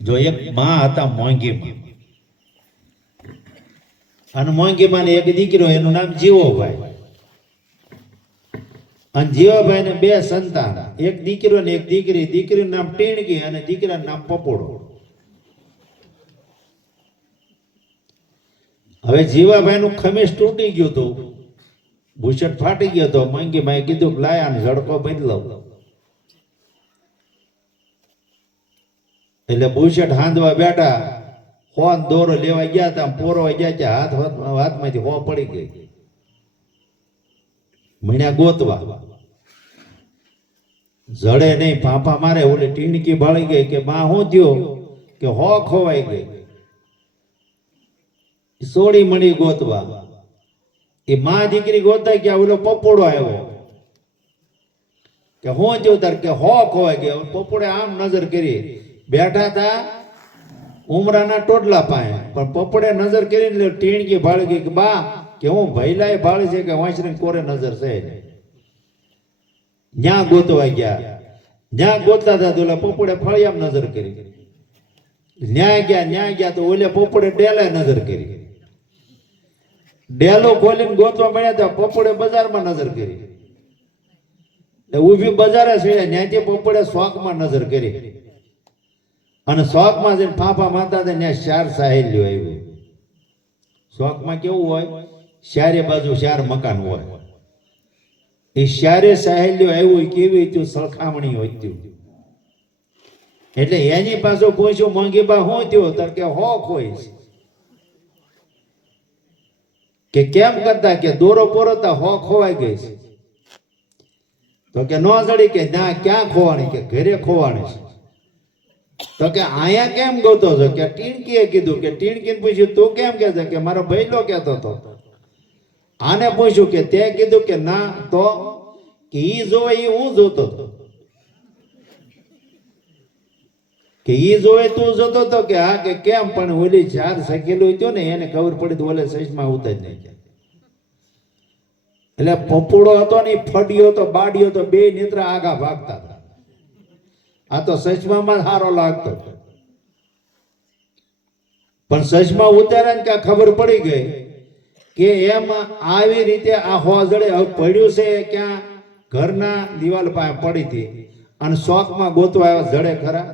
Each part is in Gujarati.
જો એક માં હતા મોંઘીમાં, અને મોંઘીમાં એક દીકરો, એનું નામ જીવોભાઈ. અને જીવાભાઈ ને બે સંતાન, એક દીકરો ને એક દીકરી. દીકરીનું નામ ટીણકી અને દીકરાનું નામ પપોડો. હવે જીવાભાઈ નું ખમીસ તૂટી ગયું હતું, બુશર્ટ ફાટી ગયો હતો. મોંઘીમાં કીધું લાય આને ઝડકો બદલો. એટલે બુશર્ટ હાંધવા બેઠા, હોન દોરો લેવા ગયા હતા, પોરવા ગયા ત્યાં હાથમાંથી હો પડી ગઈ. મણ્યા ગોતવા, જડે નહીં, ફાંફા મારે. ઓલી ટીણકી ભાળી ગઈ કે માં શું થયો? કે હો ખોવાઈ ગઈ. સોળી મણી ગોતવા, એ માં દીકરી ગોતા ગયા. ઓલો પપોડો આવ્યો કે હું થયું તાર? કે હો ખોવાઈ ગયો. પપોડે આમ નજર કરી, બેઠા હતા ઉમરાના ટોટલા પાસે, પણ પપોડે નજર કરીને ટીણકી ભાળી ગઈ કે બા, કે હું ભૈલાએ ભાળી છે કે વાંસરી કોરે નજર છે? ન્યા ગોતવા ગયા. ન્યા ગોતતા હતા તો ઓલા પપોડે ફળિયામ નજર કરી. ન્યા ગયા તો ઓલે પપોડે ડેલા નજર કરી. ડેલો ખોલીને ગોતવા મળ્યા હતા, પપોડે બજારમાં નજર કરી. ઊભી બજારે છે, ત્યાંથી પપોડે શોખમાં નજર કરી. અને શોખમાં જઈને ફાંફા મારતા હતા, ત્યાં 4 સહેલીઓ આવી. શોખમાં કેવું હોય? 4 બાજુ 4 મકાન હોય. એ 4 સહેલીઓ આવ્યું, કેવી હતું સરખામણી હોતી. એટલે એની પાસે પૂછ્યું, મોંઘીબા શું થયું? તો કે હો ખોઈ. કે કેમ કરતા? કે દોરો પોરતા હો ખોવાઈ ગઈ છે. તો કે નો જડી. કે ના, ક્યાં ખોવાની? કે ઘરે ખોવાની છે. તો કે આયા કેમ ગોતો છો? કે ટીણકીએ કીધું. કે ટીણકીને પૂછ્યું તું કેમ કે છે? કે મારો ભઈલો કહેતો હતો. આને પૂછ્યું કે તે કીધું. કે ના, તો કે ઈ જોવે ઈ હું જોતો હતો. કે ઈ જોવે તું જોતો હતો? કે હા. કે કેમ? પણ ઓલી 4 સકેલું હતો ને, એને ખબર પડી તો ઓલે સજમાં ઉતરી નહીં. એટલે પપોડો હતો ને, ફડ્યો તો બાડિયો તો, બે નેત્રા આગા ભાગતા હતા. આ તો સચમાં સારો લાગતો, પણ સચમાં ઉતાર્યા ને ક્યાં ખબર પડી ગઈ કે એમ આવી રીતે આ હોજડે પડ્યું છે. ક્યાં? ઘરના દિવાલ પાસે પડી હતી. અને શોખમાં ગોતવા આવ્યા, જડે ખરા?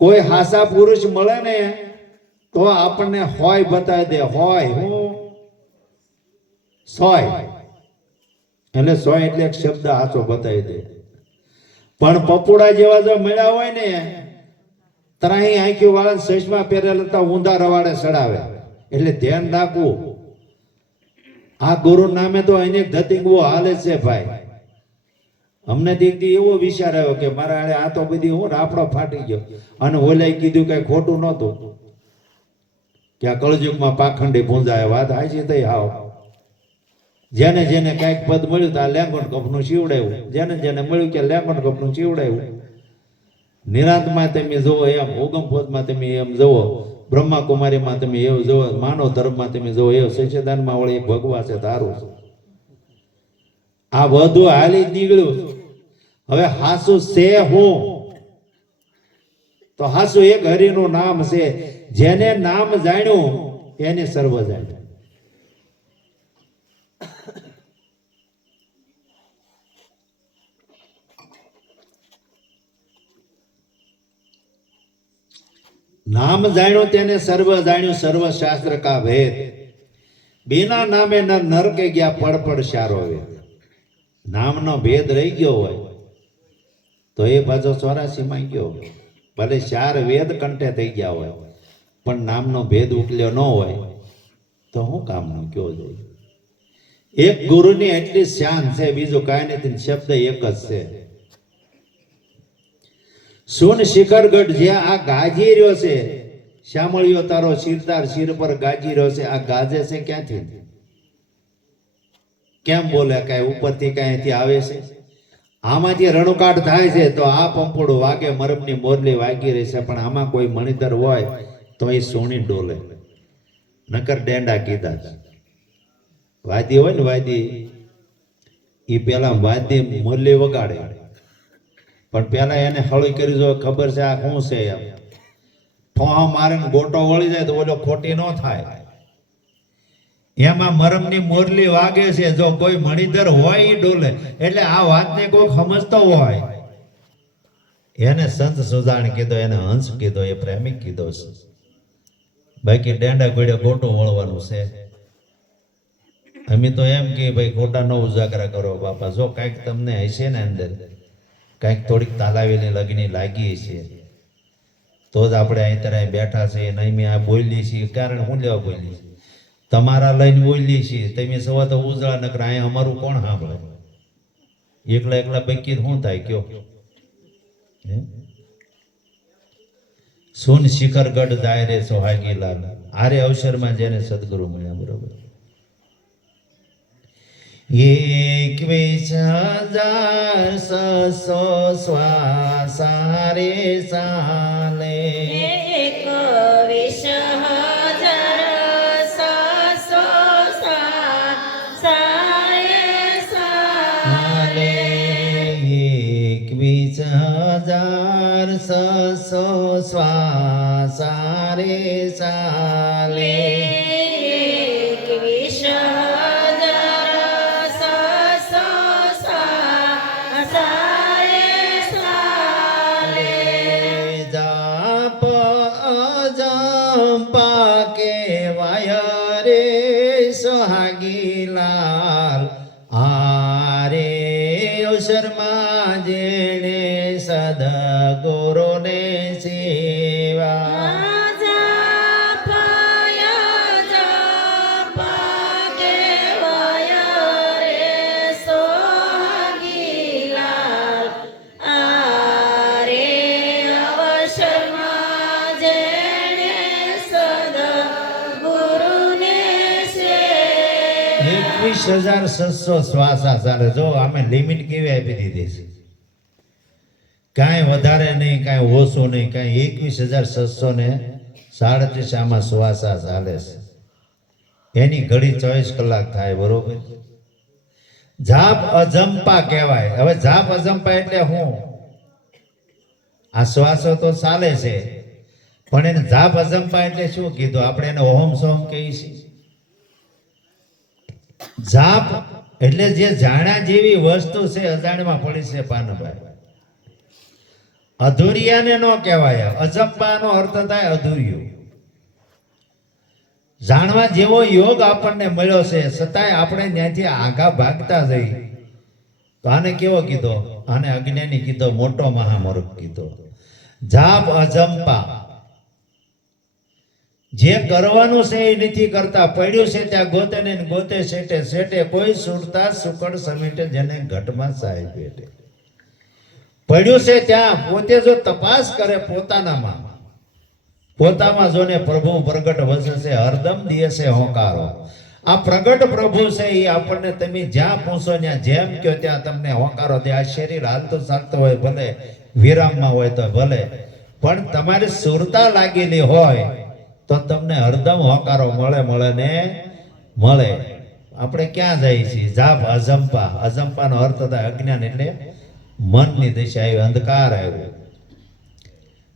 કોઈ હાસા પુરુષ મળે ને તો આપણને હોય બતાવી દે. હોય હું સોય, એટલે સોય એટલે એક શબ્દ હાચો બતાવી દે. પણ પપોડા જેવા જો મળ્યા હોય ને, ત્રાહી આંખી વાળા સચમાં પહેરેલા હતા, ઊંધા રવાડે ચડાવે. એટલે ધ્યાન રાખવું. આ ગુરુ નામે તો અનેક ધતિંગો હાલે છે ભાઈ. અમને દીકરી એવો વિચાર આવ્યો કે મારા આડે આ તો બધી હું રાફડો ફાટી ગયો. અને ઓલાએ કીધું કઈ ખોટું નહોતું, કે આ કળજુગમાં પાખંડી ભૂંજાય. વાત હાચી થઈ હાવ. જેને જેને કઈક પદ મળ્યું તો આ લેંગોન કપનું શીવડાયું. જેને જેને મળ્યું કે લેંગોન કપનું શીવડાયું. નિરાંતમાં તમે જુઓ એમ, ઉગમ પોતમાં તમે એમ જુઓ, બ્રહ્માકુમારીમાં તમે એવું જુઓ, માનવ ધર્મમાં તમે જુઓ, એવું સચ્ચિદાનમાં વળી એક ભગવા છે તારું. આ બધું હાલી નીકળ્યું. હવે હાસુ છે હું? તો હાસુ એક હરિનું નામ છે. જેને નામ જાણ્યું એને સર્વ જાણ્યું. નામ જાણ્યું તેને સર્વ જાણ્યું, સર્વ શાસ્ત્ર કા ભેદ. बिना नामे न नरके गया पड़ पड़ शारो वेद. नामनो भेद रही गयो होय तो ए पाछो 84 માં ગયો. ભલે 4 વેદ કંઠે થઈ ગયા હોય પણ નામનો ભેદ ઉકલ્યો ન હોય તો હું કામનું કયો જોઈએ. એક ગુરુની એટલી શાન છે, બીજું કાંઈ નથી, શબ્દ એક જ છે. સુન શિખરગઢ જ્યાં આ ગાજી રહ્યો છે, શ્યામળિયો તારો શિરતાર શિર પર ગાજી રહ્યો છે. આ ગાજે છે ક્યાંથી? કેમ બોલે? કાંઈ ઉપરથી કાંઈથી આવે છે? આમાંથી રણુકાટ થાય છે તો આ પંપોડું વાગે, મરમની મોરલી વાગી રહી છે, પણ આમાં કોઈ મણિધર હોય તો એ સોની ડોલે, નકર ડેંડા કીધા. વાદી હોય ને, વાદી એ પેલા વાદી મોરલી વગાડે, પણ પેલા એને હળી કરી જો ખબર છે આ શું છે એમ ઠોહા મારે ને ગોટો વળી જાય તો ઓલો ખોટી ન થાય. એમાં મરમની મોરલી વાગે છે, જો કોઈ મણિધર હોય ઈ ડોલે. એટલે આ વાતને કોઈ સમજતો હોય એને સંત સુજાણ કીધો, એને હંસ કીધો, એ પ્રેમિક કીધો છે. બાકી ડેંડા ગોળે ગોટો વળવાનું છે. અમે તો એમ કે ભાઈ ખોટા ન ઉજાગરા કરો બાપા. જો કાંઈક તમને હશે ને અંદર કાંઈક થોડીક તાલાવેલી લગની લાગી છે તો જ આપણે અહીં ત્યારે બેઠા છીએ. નહીં મેં આ બોલી છીએ કારણ શું લેવા બોલી છીએ? તમારા લઈને બોલી છીએ. તમે સવા તો ઉજળા નકર અહીંયા અમારું કોણ સાંભળે? એકલા એકલા પૈકી શું થાય કયો? સુન શિખર ગઢ જાય રે સોહાગી લાલ. આરે અવસરમાં જેને સદગુરુ મળ્યા. બરોબર. 21,600 શ્વાસા રે સાલે. 21,600 શ્વાસા રે સાલે. 21,600 જાપ અજંપા કેવાય રે સોહાગી લાલ. આરે અવસરમાં જેણે સદગુરુને સેવા. એકવીસ 21,600 શ્વાસા ચાલે. જો અમે લિમિટ કેવી આપી દીધી છે, કાંઈ વધારે નહીં કાંઈ ઓછું નહીં, કાંઈ 21,637 આમાં શ્વાસા ચાલે છે. એની ઘડી 24 કલાક થાય. બરોબર. જાપ અજંપા કહેવાય. હવે જાપ અજંપા એટલે શું? આ શ્વાસો તો ચાલે છે પણ એને જાપ અજંપા એટલે શું કીધું? આપણે એને ઓહમ સોહમ કહીએ છીએ. જાપ એટલે જે જાણ્યા જેવી વસ્તુ છે અજાણ્યમાં પડી છે પાનભાઈ. અધૂરિયાને ન કહેવાય. અજંપાનો અર્થ થાય અધૂરિયું. જાણવા જેવો યોગ આપણને મળ્યો છે છતાંય આપણે ત્યાંથી આગા ભાગતા જઈ તો આને કેવો કીધો? આને અજ્ઞાની કીધો, મોટો મહામૂર્ખ કીધો. જાપ અજંપા. જે કરવાનું છે એ નથી કરતા. પડ્યું છે ત્યાં ગોતે ને ગોતે સેટે સેટે. કોઈ સુરતા સુકડ સમેટે જેને ઘટમાં સાહેબ બેઠે. પડ્યું છે ત્યાં પોતે જો તપાસ કરે પોતામાં જોને પ્રભુ પ્રગટ વસે છે. હરદમ દિયે છે હોંકારો. આ પ્રગટ પ્રભુ છે એ આપણને તમે જ્યાં પૂછો ત્યાં જેમ કયો ત્યાં તમને હોંકારો દે. આ શરીર હાલતો ચાલતો હોય ભલે, વિરામમાં હોય તો ભલે, પણ તમારી સુરતા લાગેલી હોય તો તમને હરદમ હોંકારો મળે ને મળે. આપણે ક્યાં જઈએ છીએ? જાપ અજંપા. અજંપાનો અર્થ થાય અજ્ઞાન, એટલે મનની દિશા આવી, અંધકાર આવ્યો.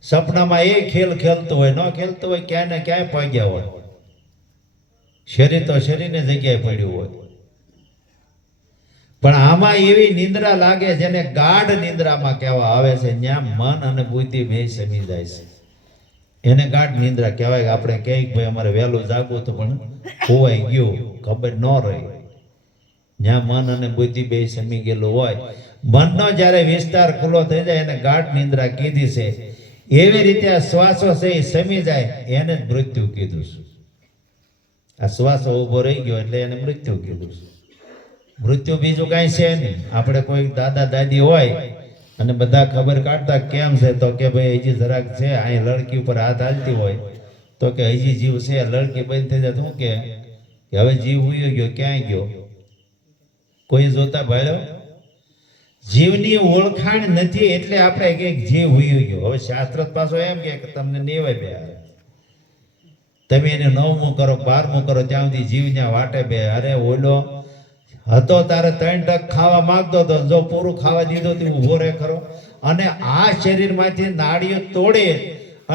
સપનામાં એ ખેલ ખેલતો હોય, ન ખેલતો હોય ક્યાંય ને ક્યાંય પાગ્યા હોય. શરીર તો શરીરની જગ્યાએ પડ્યું હોય. પણ આમાં એવી નિંદ્રા લાગે જેને ગાઢ નિંદ્રામાં કહેવા આવે છે. ત્યાં મન અને બુદ્ધિ બે સમી જાય છે. એને ગાઢ નિંદ્રા કહેવાય. આપણે કહીએ ભાઈ અમારે વહેલું જાગવું તો પણ ખોવાઈ ગયું, ખબર ન રહી. જ્યાં મન અને બુદ્ધિ બે સમી ગયેલું હોય, મનનો જ્યારે વિસ્તાર ખુલ્લો થઈ જાય એને ગાઢ નિંદ્રા કીધી છે. એવી રીતે આ શ્વાસો છે એ સમી જાય એને જ મૃત્યુ કીધું છે. આ શ્વાસો ઉભો રહી ગયો એટલે એને મૃત્યુ કીધું છે. મૃત્યુ બીજું કાંઈ છે નહીં. આપણે કોઈ દાદા દાદી હોય અને બધા ખબર કાઢતા કેમ છે તો કે ભાઈ હજી જરાક છે, અહીં લડકી ઉપર હાથ હાલતી હોય તો કે હજી જીવ છે. લડકી બંધ થઈ જાય શું કે હવે જીવ ઉયો ગયો, ક્યાંય ગયો? કોઈ જોતા ભાળ્યો? જીવની ઓળખાણ નથી એટલે આપણે કંઈક જીવ ઉયો ગયો. હવે શાસ્ત્ર પાછો એમ કે તમને નેવાય બે, તમે એને 9મું કરો 12મું કરો ત્યાં સુધી જીવ ત્યાં વાટે બે. અરે ઓલો હતો તારે 3 ટક ખાવા માંગતો હતો, જો પૂરું ખાવા દીધું તો ઊભો રહે ખરો? અને આ શરીરમાંથી નાડીઓ તોડી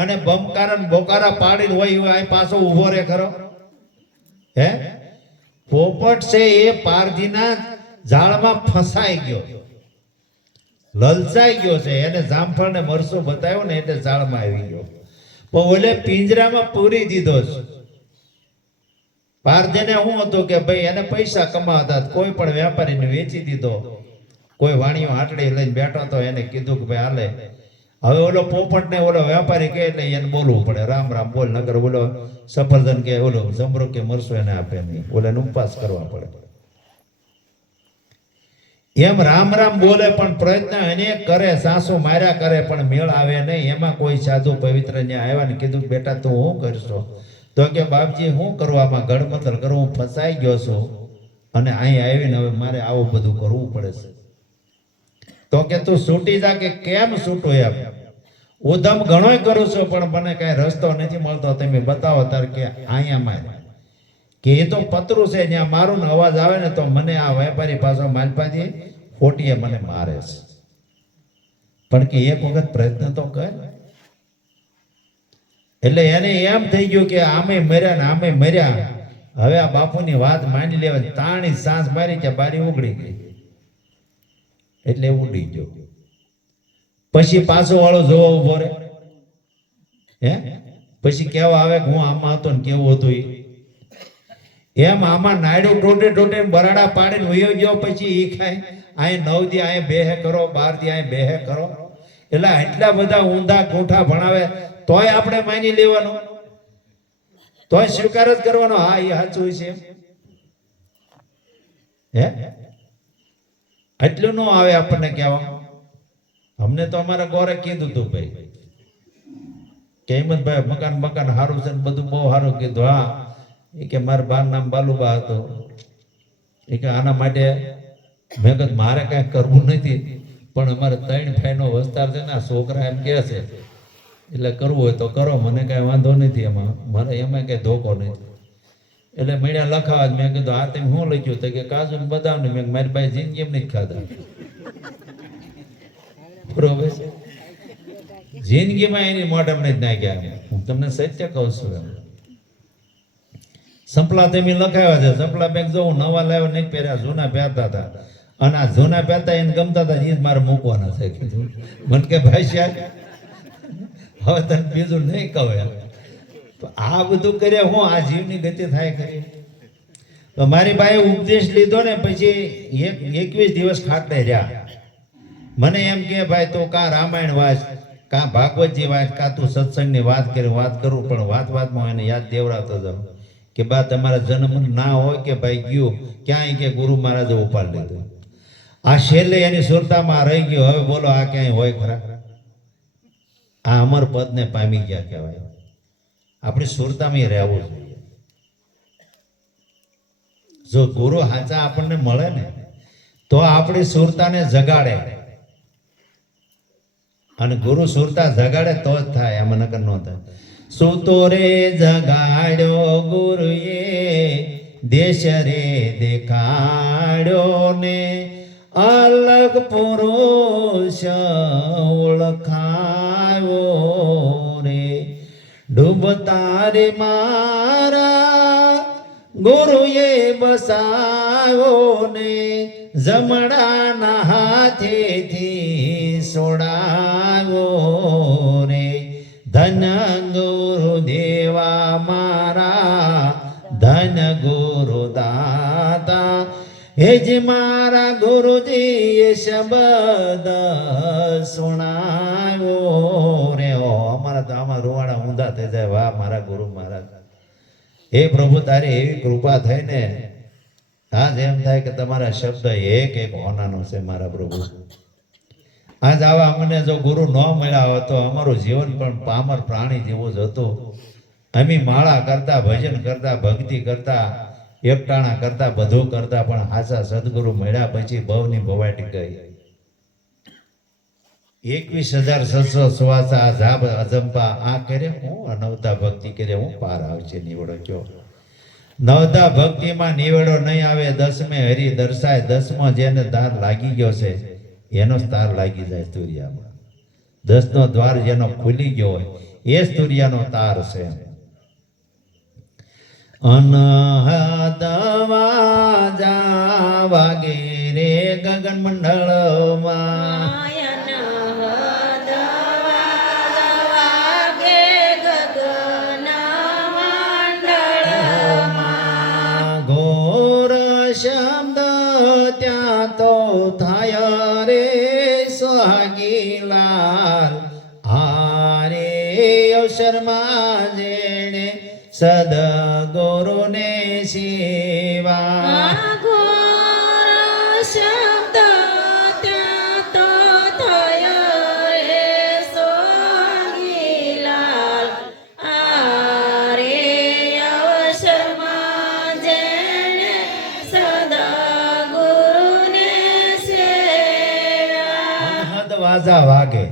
અને બમકારા ને બોકારા પાડીને હોય આ પાછો ઊભો રે ખરો હે? પોપટ છે એ પારધીના ઝાડમાં ફસાઈ ગયો, લલચાઈ ગયો છે, એને જામફળ ને મરસો બતાવ્યો ને એટલે ઝાડમાં આવી ગયો, પણ ઓલે પિંજરામાં પૂરી દીધો છે. પારધીને શું હતું કે ભાઈ એને પૈસા કમાતા, કોઈ પણ વેપારીને વેચી દીધો, કોઈ વાણીઓ હાટડી લઈને બેઠો તો એને કીધું કે ભાઈ હાલે. હવે ઓલો પોપટ ને ઓલો વેપારી કહે એટલે એને બોલવું પડે, રામ રામ બોલ, નગર ઓલો સફરજન કે ઓલો જમરો કે મરસો એને આપે નહીં, ઓલાને ઉપવાસ કરવા પડે. એમ રામ રામ બોલે પણ પ્રયત્ન એને કરે, સાસુ માર્યા કરે પણ મેળ આવે નહીં. એમાં કોઈ સાધુ પવિત્ર ને આવ્યા ને કીધું બેટા તું શું કરશો? તો કે બાપજી હું કરવામાં ગડમતર કરું, હું ફસાઈ ગયો છું અને અહીં આવીને હવે મારે આવું બધું કરવું પડે છે. તો કે તું છૂટી જા. કે કેમ છૂટું? એમ ઉધમ ઘણોય કરું છું પણ મને કઈ રસ્તો નથી મળતો, તમે બતાવો. તાર કે અહીંયા મારે કે એ તો પતરું છે, ત્યાં મારું ને અવાજ આવે ને તો મને આ વેપારી પાછો માલપાથી ખોટીએ મને મારે છે. પણ કે એક વખત પ્રયત્ન તો કર. એટલે એને એમ થઈ ગયું કે આમે મર્યા ને આમે મર્યા, હવે આ બાપુની વાત માની લેવા. તાણી સાંસ મારી કે બારી ઉગડી ગઈ એટલે ઉડી ગયો. પછી પાછો વાળો જોવો ઉભો રે હે, પછી કેવા આવે કે હું આમાં હતો ને કેવું હતું એમ. આમાં નાયડું ટોટે ટોટે બરાડા પાડીને વયો ગયો. પછી ઈ ખાય અહીં 9 દી અહીં બેહે કરો, 12 દી અહીં બેહે કરો. એટલે એટલા બધા ઊંધા ગોઠા ભણાવે તોય આપણે માની લેવાનું, તોય સ્વીકાર જ કરવાનો. હા એ સાચું છે હે, એટલું ન આવે આપણને કહેવા. અમને તો અમારા ગોરે કીધું તું ભાઈ કે હિંમતભાઈ મકાન મકાન સારું છે ને બધું બહુ સારું કીધું. હા એ કે મારા બાર નામ બાલુબા હતો, એ કે આના માટે મેં કીધું મારે કાંઈ કરવું નથી પણ અમારે 3 ભાઈનો વિસ્તાર છે ને, છોકરા એમ કહે છે એટલે કરવું હોય તો કરો, મને કાંઈ વાંધો નથી એમાં, મને એમાં કાંઈ ધોકો નથી. એટલે મળ્યા લખાવા. મેં કીધું આ તેમ શું લખ્યું? તો કે કાજુ ને બદામ ને. મેં મારી ભાઈ જિંદગી એમ નથી ખાધા. બરોબર, જિંદગીમાં એની મોઢામ નથી નાખ્યા. હું તમને સત્ય કહું છું. સંપલા તેમી લખાવ્યા છે, સંપલા બેગ જો હું નવા લાવ્યો નહીં પહેર્યા, જૂના પહેરતા હતા અને આ જૂના પહેરતા એને ગમતા હતા, એ જ મારે મૂકવાના છે. કીધું મને કે ભાઈ સાહેબ હવે તને બીજું નહીં કહે. આ બધું કર્યા હું આ જીવની ગતિ થાય કરી. તો મારી ભાઈ ઉપદેશ લીધો ને પછી 21 દિવસ ખાટે રહ્યા. મને એમ કે ભાઈ તો કા રામાયણ વાંચ, કા ભાગવતજી વાંચ, કા તું સત્સંગની વાત કરું. પણ વાતમાં એને યાદ દેવડાવતો હતો કે બા તમારા જન્મ ના હોય કે ભાઈ ગયું ક્યાંય કે ગુરુ મહારાજે ઉપાડી લીધું. આ છેલ્લે એની સુરતામાં રહી ગયો. હવે બોલો આ ક્યાંય હોય ખરા? આ અમર પદને પામી ગયા કહેવાય. આપણે સુરતામાં રહેવું જોઈએ. જો ગુરુ હાચા આપણને મળે ને તો આપણી સુરતાને જગાડે, અને ગુરુ સુરતા જગાડે તો જ થાય, આમાં નકર ન થાય. સુતો રે જગાડ્યો ગુરુએ, દેશ રે દેખાડ્યો ને, અલગ પુરુષ ઓળખાયો રે. ડૂબતા રે મારા ગુરુએ બસાવ્યો ને, જમણાના હાથેથી સોડાવ્યો રે. ધન ગુરુ દેવા મારા, ધન ગુરુ દાતા, હેજ મારા ગુરુજીએ શબ્દ સુણાવ્યો રે. અમારા તો આમાં રૂવાડા ઊંધા થઈ જાય. વાહ મારા ગુરુ મહારાજ, હે પ્રભુ તારી એવી કૃપા થઈ ને આજ એમ થાય કે તમારા શબ્દ એક એક હોનાનો છે મારા પ્રભુ. આજ આવા અમને જો ગુરુ ન મળ્યા હોત તો અમારું જીવન પણ પામર પ્રાણી જેવું જ હતું. અમે માળા કરતા, ભજન કરતા, ભક્તિ કરતા, એકટાણા કરતા, બધું કરતા, પણ હાચા સદગુરુ મળ્યા પછી ભવની ભવાટી ગઈ. 21,700 જાપ અજંપા આ કરે હું, નવતા ભક્તિ કરે હું, પાર આવશે નીવડો કયો. નવતા ભક્તિમાં નીવડો નહીં આવે, 10મે હરી દર્શાય, 10મો જેને તાર લાગી ગયો છે એનો તાર લાગી જાય તુરિયામાં. 10નો દ્વાર જેનો ખુલી ગયો હોય એ સૂર્યનો તાર છે. અનહદ વાજા વાગે રે ગગન મંડળમાં, ઘોર શબ્દ ત્યાં તો થાય રે સોહાગીલાલ, હારે અવસરમાં જેણે સદગુરુને સેવા. વાજા વાગે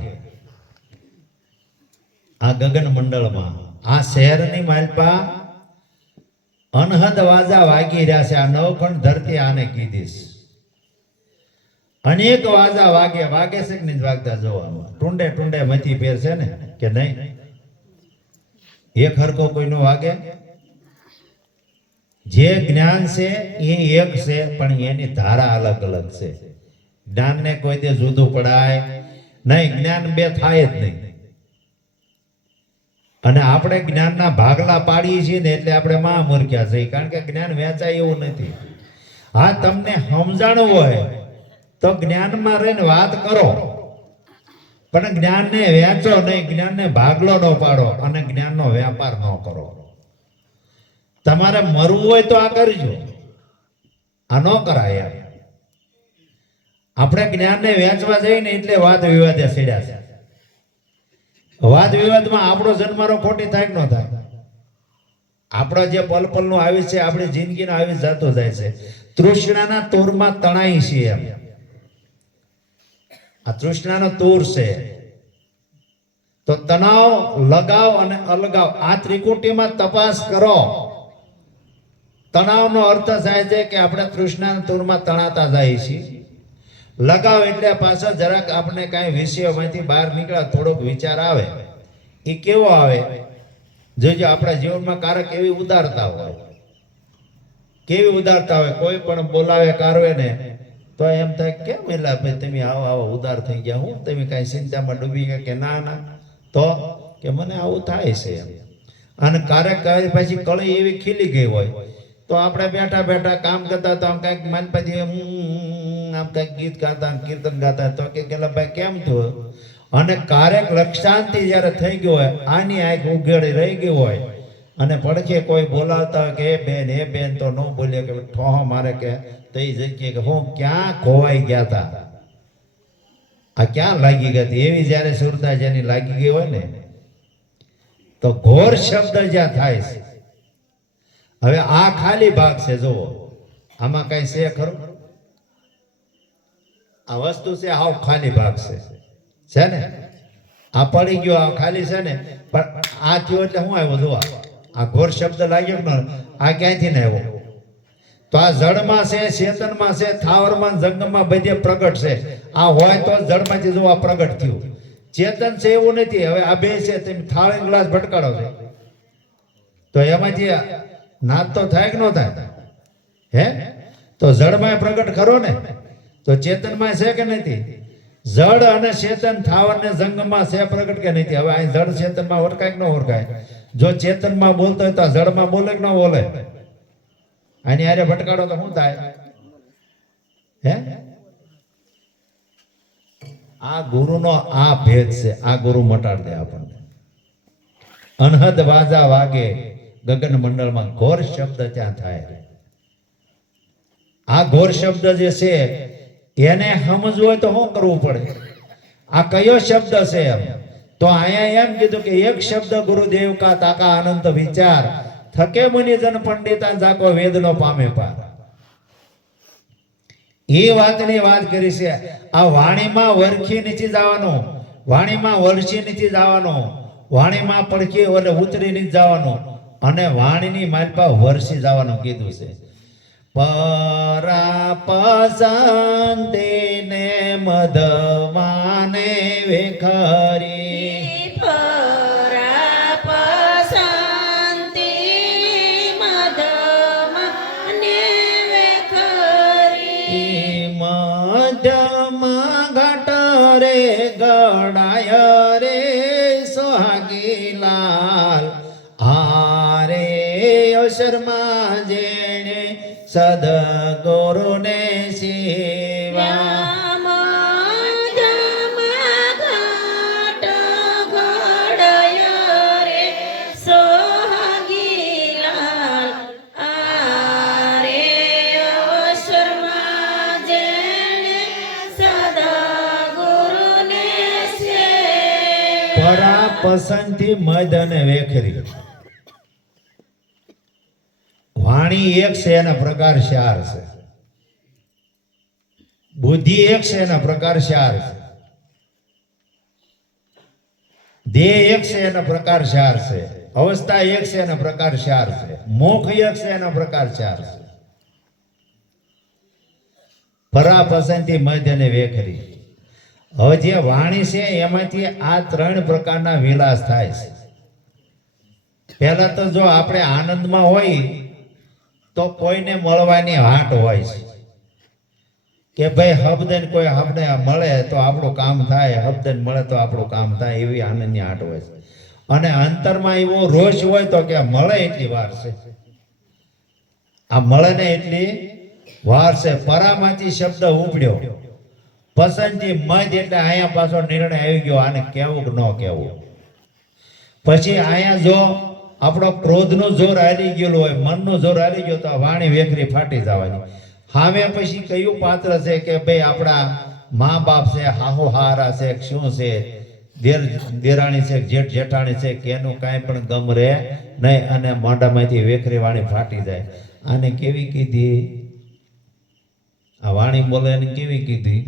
આ ગગન મંડળમાં, આ શહેરની માલપા અનહદ વાજા વાગી રહ્યા છે. આ નવખંડ ધરતી આને કીધીશ. અનેક વાજા વાગે વાગે છે કે નહીં વાગતા જોવામાં, ટુંડે ટુંડે મથી ફેર છે ને કે નહીં? એક હરકો કોઈનો વાગે? જે જ્ઞાન છે એ એક છે પણ એની ધારા અલગ અલગ છે. જ્ઞાનને કોઈ દે જુદું પડાય નહીં, જ્ઞાન બે થાય જ નહીં. અને આપણે જ્ઞાનના ભાગલા પાડીએ છીએ ને એટલે આપણે મહામૂર્ખ્યા છીએ, કારણ કે જ્ઞાન વેચાય એવું નથી. હા, તમને સમજાણું હોય તો જ્ઞાનમાં રહીને વાત કરો, પણ જ્ઞાનને વેચો નહીં, જ્ઞાનને ભાગલો ન પાડો અને જ્ઞાનનો વ્યાપાર ન કરો. તમારે મરવું હોય તો આ કરજો, આ ન કરાય. આપણે જ્ઞાનને વેચવા જઈએ ને એટલે વાદ વિવાદે છેડ્યા છે. વાદ વિવાદમાં આપણો જન્મારો ખોટી થાય કે ન થાય? આપણો જે પલ પલનું આયુષ્ય છે, આપણી જિંદગીનો આયુષ્ય જતો જાય છે. તૃષ્ણાના તૂરમાં તણાઈ છે એમ. આ તૃષ્ણાનો તૂર છે. તો તણાવ, લગાવ અને અલગાવ આ ત્રિકુટીમાં તપાસ કરો. તણાવનો અર્થ થાય છે કે આપણે તૃષ્ણાના તૂરમાં તણાતા જાય છીએ. લગાવ એટલે પાછળ જરાક આપણે કાંઈ વિષયોમાંથી બહાર નીકળ્યા થોડોક વિચાર આવે. એ કેવો આવે? જોજો આપણા જીવનમાં કારક એવી ઉદારતા હોય, કેવી ઉદારતા હોય. કોઈ પણ બોલાવે કારવે ને તો એમ થાય કેમ એલા ભાઈ તમે આવો આવો ઉદાર થઈ ગયા, હું તમે કાંઈ ચિંતામાં ડૂબી ગયા કે ના ના, તો કે મને આવું થાય છે એમ. અને કારક પછી કળી એવી ખીલી ગઈ હોય તો આપણે બેઠા બેઠા કામ કરતા તો આમ કાંઈક માનપાથી આમ કાંઈક ગીત ગાતા કીર્તન ગાતા તો કે ભાઈ કેમ થયું? અને કારેક લક્ષાંતિ જ્યારે થઈ ગયો હોય, આની આંખ ઉઘેડી રહી ગઈ હોય અને પડખે કોઈ બોલાવતા હોય કે એ બેન તો ન બોલીએ કે ઠોહો મારે કે તો એ જગ્યાએ કે હું ક્યાં ખોવાઈ ગયા હતા, આ ક્યાં લાગી ગઈ હતી, એવી જ્યારે સુરતા જેની લાગી ગઈ હોય ને તો ઘોર શબ્દ જ્યાં થાય છે. હવે આ ખાલી ભાગ છે, જુઓ આમાં કઈ છે ખરું? આ વસ્તુ છે હાવ ખાલી ભાગ છે ને? આ પડી ગયો, આ ખાલી છે ને, પણ આ થયો એટલે શું આવ્યો? જુઓ આ ઘોર શબ્દ લાગ્યો ને, આ ક્યાંથી ને આવ્યો? તો આ જળમાં છે, ચેતનમાં છે, થાવરમાં, જંગમમાં બધે પ્રગટ છે. આ હોય તો જળમાંથી જો આ પ્રગટ થયું. ચેતન છે એવું નથી. હવે આ બે છે, તમે થાળી ગ્લાસ ભટકાડો છો તો એમાંથી નાદ તો થાય કે ન થાય? હે? તો જળમાં પ્રગટ ખરો ને, તો ચેતનમાં છે કે નથી? જળ અને ચેતન, થાવર ને જંગમમાં છે પ્રગટ કે નથી? હવે આ જળ ચેતનમાં ઓળખાય કે ન ઓળખાય? જો ચેતનમાં બોલતો હોય તો જળમાં બોલે કે ન બોલે? આની હારે ભટકાડો તો શું થાય? હે? આ ગુરુનો આ ભેદ છે. આ ગુરુ મટાડી દે આપણને. અનહદ વાજા વાગે ગગન મંડળમાં, ઘોર શબ્દ ત્યાં થાય. આ ઘોર શબ્દ જે છે એને સમજવું હોય તો શું કરવું પડે? આ કયો શબ્દ છે એમ? તો અહીંયા એમ કીધું કે એક શબ્દ ગુરુદેવ કા તાકા અનંત વિચાર, થકે મુનિજન પંડિતા જાકો વેદનો પામે પાર. એ વાતની વાત કરી છે. આ વાણીમાં વરખી નથી જવાનું, વાણીમાં વરસી નથી જવાનું, વાણીમાં પડખી ઉતરી નથી જવાનું, અને વાણીની માલપા વરસી જવાનું કીધું છે. પરા પસંદીને મધમાને વેખરી મધ્યમાં ઘટ રે ગડાય રે સોહાગીલાલ હારે અવસરમાં જેણે સદગુરુને સેવા પરા પસંદથી મધ અને વેખરી વાણી એક છે એના પ્રકાર ચાર છે, બુદ્ધિ એક છે એના પ્રકાર ચાર છે, દેહ એક છે એના પ્રકાર ચાર છે, અવસ્થા એક છે એના પ્રકાર ચાર છે, મોખ એક છે એના પ્રકાર ચાર છે. પરા પસંદથી મધ અને વેખરી. હવે જે વાણી છે એમાંથી આ ત્રણ પ્રકારના વિલાસ થાય છે. પહેલા તો જો આપણે આનંદમાં હોય તો કોઈને મળવાની હાટ હોય છે કે ભાઈ હબદન કોઈ હબને મળે તો આપણું કામ થાય, હબદન મળે તો આપણું કામ થાય, એવી આનંદની હાટ હોય છે. અને અંતરમાં એવો રોષ હોય તો કે મળે એટલી વાર છે, આ મળે ને એટલી વાર છે. પરામાંથી શબ્દ ઉપડ્યો, પસંદથી મધ એટલે અહીંયા પાછો નિર્ણય આવી ગયો આને કેવું કે ન કેવું. પછી અહીંયા જો આપણો ક્રોધનું જોર હારી ગયેલું હોય, મનનું જોર હારી ગયો તો વાણી વેખરી ફાટી જવાની. હામે પછી કયું પાત્ર છે કે ભાઈ આપણા મા બાપ છે, હાહુ હારા છે, શું છે, દેરાણી છે, જેઠ જેઠાણી છે, કે એનું કાંઈ પણ ગમ રહે નહીં અને મોઢામાંથી વેખરી વાણી ફાટી જાય. આને કેવી કીધી? આ વાણી બોલે એને કેવી કીધી?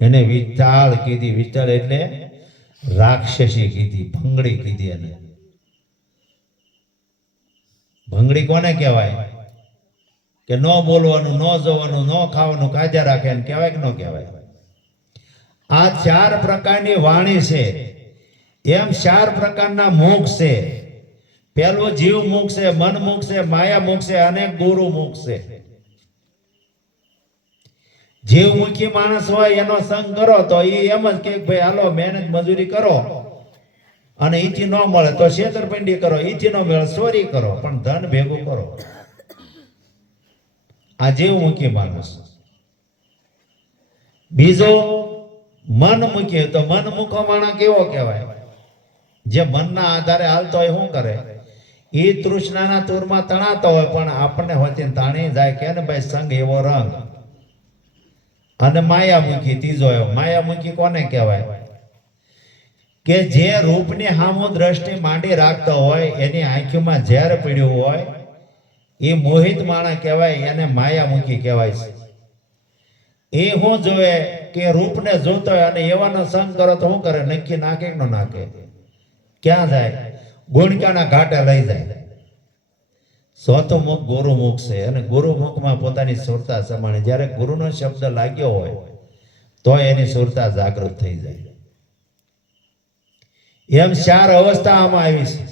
એને વિચાળ કીધી. વિચાળ એટલે રાક્ષસી કીધી, ભંગડી કીધી. એને ભંગડી કોને કહેવાય? કે ન બોલવાનું, ન જોવાનું, ન ખાવાનું, કાજા રાખે એને કહેવાય કે ન કહેવાય? આ ચાર પ્રકારની વાણી છે. એમ ચાર પ્રકારના મુખ છે. પહેલું જીવ મુખ છે, મન મુખ છે, માયા મુખ છે અને ગુરુ મુખ છે. જીવમુખી માણસ હોય એનો સંગ કરો તો એ એમ જ કે ભાઈ હાલો મહેનત મજૂરી કરો અને ઈથી ન મળે તો છેતરપિંડી કરો, ઈથી ન મળે ચોરી કરો, પણ ધન ભેગું કરો. આ જીવમુખી માણસ. બીજો મનમુખી. તો મનમુખો માણસ કેવો કહેવાય? જે મનના આધારે હાલતો હોય શું કરે? એ તૃષ્ણાના તૂરમાં તણાતો હોય પણ આપણને હોતી તાણી જાય કે ને ભાઈ સંગ એવો રંગ. અને માયામુખી ત્રીજો. માયામુખી કોને કહેવાય? કે જે રૂપની સામુ દ્રષ્ટિ માંડી રાખતો હોય, એની આંખોમાં ઝેર પીડ્યું હોય, એ મોહિત માણસ કહેવાય, એને માયામુખી કહેવાય છે. એ શું જોવે કે રૂપને જોતો હોય અને એવાનો સંગ કરો તો શું કરે? નક્કી નાખે કે ન નાખે? ક્યાં જાય? ગુણકાના ઘાટે લઈ જાય. ચોથું મુખ ગુરુમુખ છે અને ગુરુમુખમાં પોતાની સુરતા સમાણે. જ્યારે ગુરુનો શબ્દ લાગ્યો હોય તો એની સુરતા જાગૃત થઈ જાય. એમ ચાર અવસ્થા આમાં આવી છે: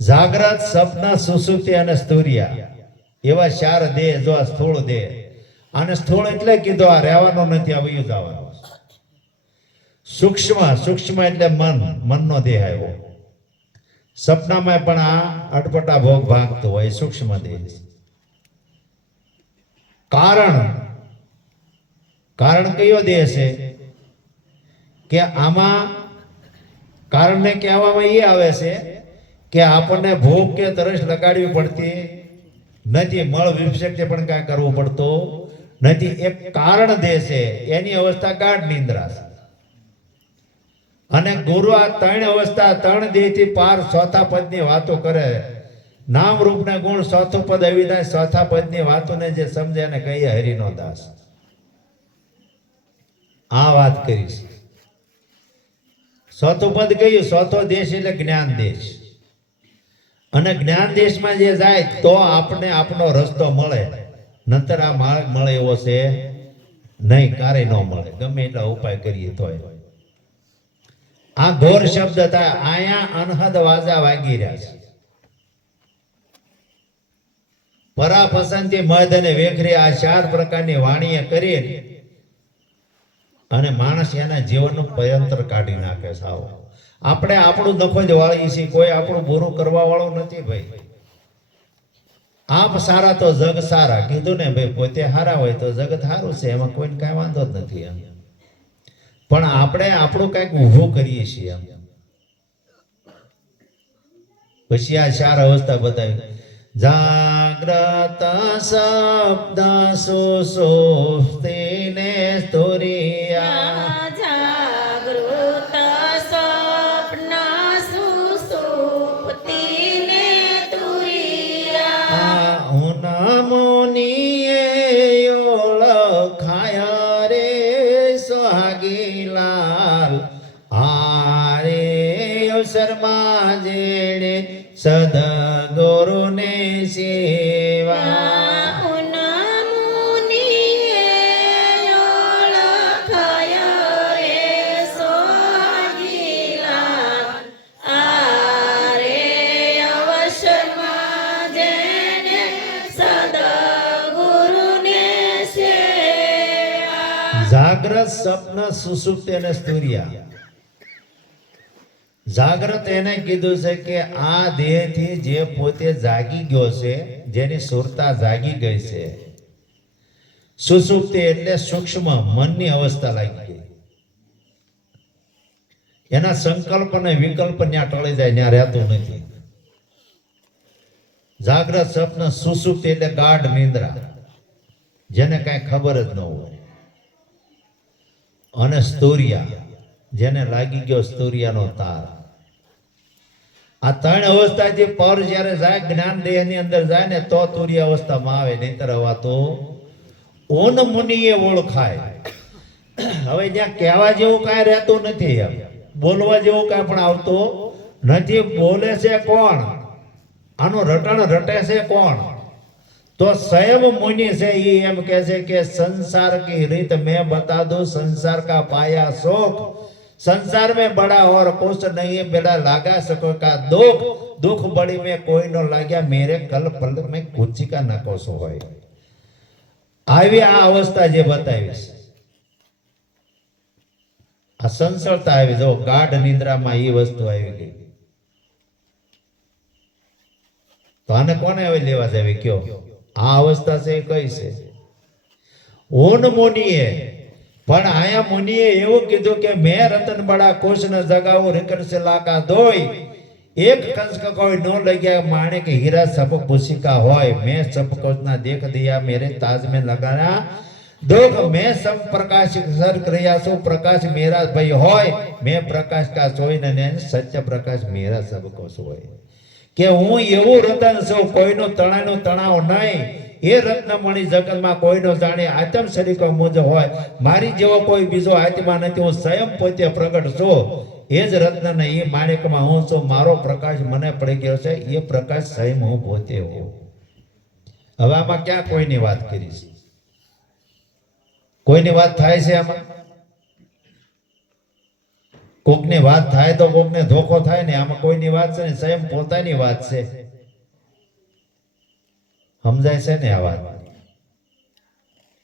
જાગ્રત, સપના, સુષુપ્તિ અને સ્તુર્યા. એવા ચાર દેહ. જો આ સ્થૂળ દેહ, અને સ્થૂળ એટલે કીધો આ રહેવાનો નથી, આ વયું જવાનો. સૂક્ષ્મ, સૂક્ષ્મ એટલે મન, મનનો દેહ આવ્યો. સપનામાં પણ આ અટપટા ભોગ ભાગતો હોય, સૂક્ષ્મ દેહ. કારણ, કારણ કયો દેહ છે? કે આમાં કારણને કહેવામાં એ આવે છે કે આપણને ભૂખ કે તરસ લગાડવી પડતી નથી, મળ વિક્ષેપથી પણ કાંઈ કરવું પડતું નથી. એક કારણ દેહ છે, એની અવસ્થા ગાઢ નિંદ્રા છે. અને ગુરુ આ ત્રણ અવસ્થા, ત્રણ દેહથી પાર ચોથા પદની વાતો કરે. નામ રૂપ ને ગુણ ચોથું પદ અવિનાશ, ચોથા પદની વાતોને જે સમજે એને કહીએ હરિનો દાસ. આ વાત કરી છે. ચોથું પદ કયું? ચોથો દેશ એટલે જ્ઞાન દેશ. અને જ્ઞાન દેશમાં જે જાય તો આપણે આપણો રસ્તો મળે, નતર આ માર્ગ મળે એવો છે નહીં, કારે ન મળે, ગમે એટલા ઉપાય કરીએ તોય. આ ઘોર શબ્દ થાય. આયા અનહદ વાજા વાગી રહ્યા છે. પરા પસંદથી મધ અને વેખરી આ 4 પ્રકારની વાણીએ કરી અને માણસ એના જીવનનું ભયંતર કાઢી નાખે સાવ. આપણે આપણું નખો જ વાળીએ છીએ, કોઈ આપણું બુરું કરવા વાળું નથી ભાઈ. આપ સારા તો જગ સારા કીધું ને ભાઈ, પોતે હારા હોય તો જગત સારું છે, એમાં કોઈને કાંઈ વાંધો જ નથી એમ. પણ આપણે આપણું કંઈક ઊભું કરીએ છીએ એમ. પછી આ 4 અવસ્થા બતાવી. જાગ્રત શબ્દ સુષુપ્તિને સ્તુર્યા, જાગૃત સ્વપ્ન સુષુપ્તિને તુર્યા. ઉન મુનિએ ઓળખાયા રે સોહાગીલાલ, આરે અવસરમાં જેણે સદગુરુને સેવા. ઉન મુનિએ ઓળખાયા રે સોહાગીલાલ, આરે અવસરમાં જેણે સદગુરુને સેવા. જાગ્રત સ્વપ્ન સુષુપ્તિ અને સ્તુર્યા. જાગ્રત એને કીધું છે કે આ દેહથી જે પોતે જાગી ગયો છે, જેની સુરતા જાગી ગઈ છે. સુષુપ્તિ એટલે સૂક્ષ્મ મનની અવસ્થા લાગી ગઈ. એના સંકલ્પ અને વિકલ્પ ત્યાં ટળી જાય, ત્યાં રહેતું નથી. જાગ્રત સ્વપ્ન સુષુપ્તિ એટલે ગાઢ નિંદ્રા, જેને કાંઈ ખબર જ ન હોય. અને સ્તુર્યા, જેને લાગી ગયો સ્તુર્યાનો તાર. આ 3 અવસ્થાથી પર જ્યારે જાય, જ્ઞાન દેહની અંદર જાય ને તો તુર્ય અવસ્થામાં આવે, નહીતર હવાતો ઓન મુનિએ ઓળખાય. હવે જ્યાં કહેવા જેવું કાંઈ રહેતું નથી, એમ બોલવા જેવું કાંઈ પણ આવતું નથી. બોલે છે કોણ? આનું રટણ રટે છે કોણ? તો स्वयं मुनि से ये एम कैसे के संसार की रीत मैं बता दूं, संसार का पाया शोक, संसार में बड़ा और कुछ नहीं बेड़ा लागा सको का दुख, दुख बड़ी में कोई न लाग्या मेरे कल पल में कुछ का न कोसो હોય. આવી આ અવસ્થા જે બતાવી છે, આ સંસળતા આવી. જો ગાઢ નિદ્રામાં એ વસ્તુ આવી ગઈ, તો આને કોને હવે લેવા જાવે કયો? આ અવસ્થા છે કઈ છે? ઓન મુનિએ. પણ આયા મુનિએ એવું કીધું કે મેં રતન બડા કોશ ન જગાવો રેકડ સે લાકા દોઈ, એક કંસ का कोई नो लग्या माने के हीरा सब खुशी का होय, मैं सब कुछ ना देख दिया मेरे ताज में लगाना दुख, मैं सब प्रकाश सर क्रिया सो प्रकाश मेरा भाई होय, मैं प्रकाश का सोई ने सत्य प्रकाश मेरा सब को सोय. કે હું એવું રતન છું, કોઈનો તણાનો તણાવ નહીં. એ રત્નમણી જગતમાં કોઈનો જાણે આત્મ શરીકો મુજ હોય, મારી જેવો કોઈ બીજો આત્મા નથી. હું સ્વયં પોતે પ્રગટ છું. એ જ રત્ન એ માણેકમાં હું છું. મારો પ્રકાશ મને પડી ગયો છે, એ પ્રકાશ સ્વયં હું પોતે હું. હવે આમાં ક્યાં કોઈની વાત કરી છે? કોઈની વાત થાય છે આમાં? કોકની વાત થાય તો કોકને ધોખો થાય ને. આમાં કોઈની વાત છે ને, સ્વયં પોતાની વાત છે. સમજાય છે ને આ વાત?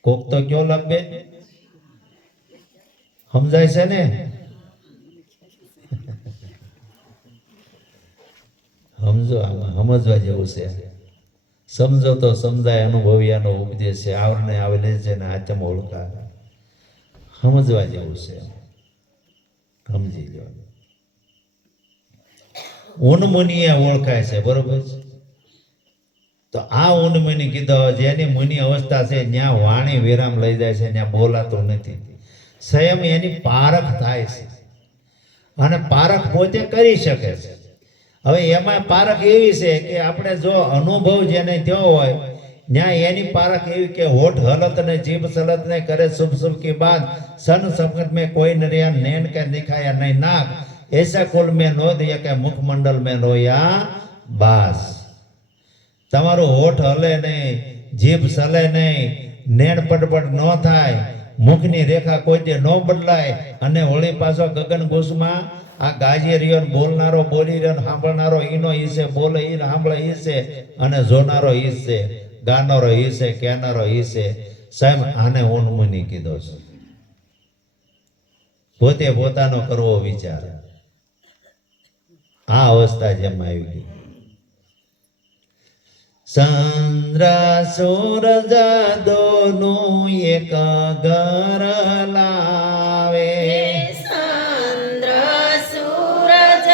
કોક તો કયો લંબે સમજાય છે ને? સમજો, આમાં સમજવા જેવું છે. સમજો તો સમજાય. અનુભવ્યાનો ઉપદેશ છે, આવરને આવેલે છે ને આચમ ઓળખા. સમજવા જેવું છે, સમજી લો. ઉન્મુનિએ ઓળખાય છે, બરોબર છે? તો આ ઉન્મુનિ કીધો, જેની મુનિ અવસ્થા છે ત્યાં વાણી વિરામ લઈ જાય છે, ત્યાં બોલાતું નથી. સ્વયં એની પારખ થાય છે અને પારખ પોતે કરી શકે છે. હવે એમાં પારખ એવી છે કે આપણે જો અનુભવ જેને થયો હોય ત્યાં એની પારખ એવી કે હોઠ હલત ને જીભ સલત ને કરે શુભ શુભ की बात, सन संकट में कोई न रिया नैन के दिखाया नहीं नाक, ऐसा कुल में नो दिया के मुखमंडल में रोया બાસ. તમારું હોઠ હલે નહીં, જીભ સલે નહીં, નેણ પટપટ ન થાય, મુખની રેખા કોઈ દી ન બદલાય, અને વળી પાછો ગગન ગોસમાં આ ગાજી રહ્યો ને બોલનારો બોલી રહ્યો ને સાંભળનારો ઈનો ઈસે બોલે ઈ સાંભળે ઈસે અને જોનારો ઈસે ગાનારો ઈસે કહેનારો ઈસે. સાહેબ આને ઓનમુની કીધો છે. પોતે પોતાનો કરવો વિચાર. આ અવસ્થા જેમ આવી ગઈ. ચંદ્ર સૂરજ દોનું એક ઘર લાવે, ચંદ્ર સૂરજ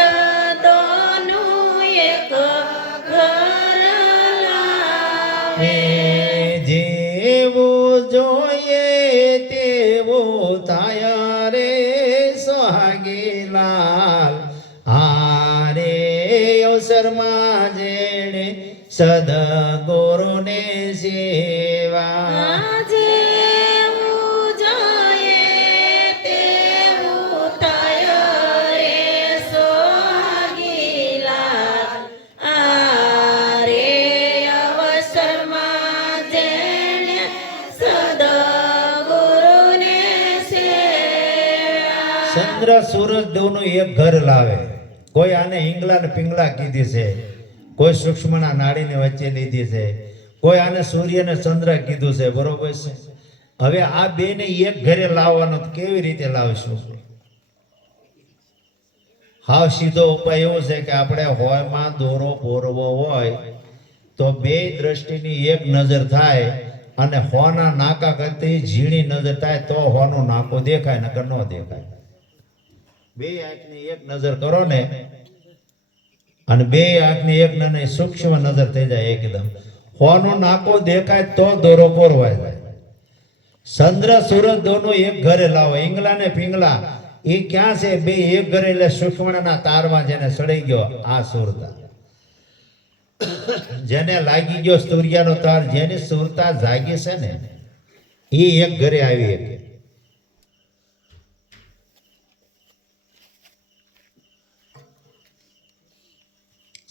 દોનું એક ઘર લાવે. જેવું જોઈએ તેવું થાય રે સોહાગીલાલ. આરે અવસરમાં જેણે સદગુરુને સેવા, જેવું જોઈએ તેવું થાય રે સોહાગીલાલ. આ રે અવસરમાં જેણે સદગુરુને સેવા. ચંદ્ર સૂરજ દેવનું એક ઘર લાવે. કોઈ આને હિંગલા ને પિંગલા કીધી છે, કોઈ સૂક્ષ્મના નાડીને વચ્ચે લીધી છે, કોઈ આને સૂર્ય ને ચંદ્ર કીધું છે. બરોબર છે. હવે આ બે ને એક ઘરે લાવવાનો તો કેવી રીતે લાવશું? હાવ સીધો ઉપાય એવો છે કે આપણે હોયમાં દોરો બોરવો હોય તો બે દ્રષ્ટિની એક નજર થાય અને હોના નાકા કરતી ઝીણી નજર થાય તો હોનો નાકો દેખાય, નકર ન દેખાય. બે આંખની એક નજર કરો ને અને બે આંખની એક નાની સૂક્ષ્મ નજર થઈ જાય એકદમ. હોનો નાકો દેખાય તો દોરો પોરવાય જાય. ચંદ્ર સૂરજ દોનો એક ઘરે લાવો. ઈંગલા ને પિંગલા એ ક્યાં છે? બે એક ઘરે એટલે સૂક્ષ્મના તારમાં જેને સડી ગયો આ સુરતા, જેને લાગી ગયો સૂર્યનો તાર, જેની સુરતા જાગી છે ને એ એક ઘરે આવી શકે.